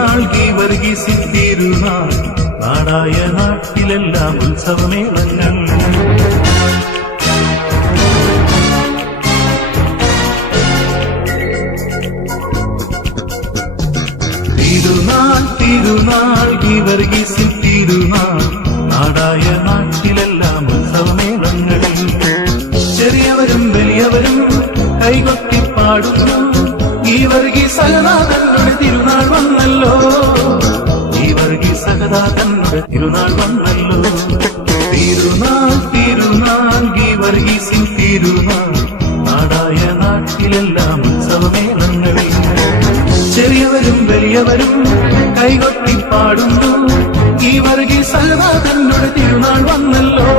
തിരുനാൾ ഗീവർഗീസിൻ തിരുനാൾ നാടായ നാട്ടിലെല്ലാം ഉത്സവമേളങ്ങൾ. തിരുനാൾ തിരുനാൾ ഗീവർഗീസിൻ തിരുനാൾ നാടായ നാട്ടിലെല്ലാം ഉത്സവമേളങ്ങൾ. ചെറിയവരും വലിയവരും കൈകൊട്ടി പാടുന്നു ഗീവർഗീസ് സഹദാതങ്ങളുടെ തിരുനാൾ വന്നല്ലോ. ഗീവർഗീസ് സഹദാതങ്ങളുടെ തിരുനാൾ വന്നല്ലോ. തിരുനാൾ തിരുനാൾ ഗീവർഗീസിൻ തിരുനാൾ നാടായ നാട്ടിലെല്ലാം ഉത്സവമേളങ്ങളിൽ. ചെറിയവരും വലിയവരും കൈകൊട്ടി പാടുന്നു ഗീവർഗീസ് സഹദാതങ്ങളുടെ തിരുനാൾ വന്നല്ലോ.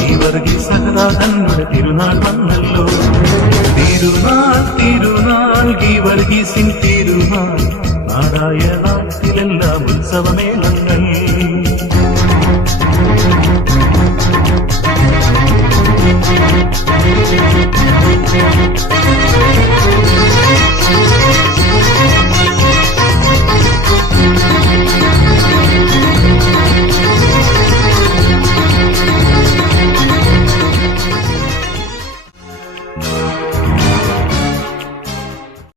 ഗീവർഗീസ് സഹദാതങ്ങളുടെ തിരുനാൾ വന്നല്ലോ. തിരുനാൾ തിരുനാൾ ഗീവർഗീസിൻ തിരുനാൾ നാടായ നാട്ടിലെല്ലാം ഉത്സവമേളങ്ങൾ.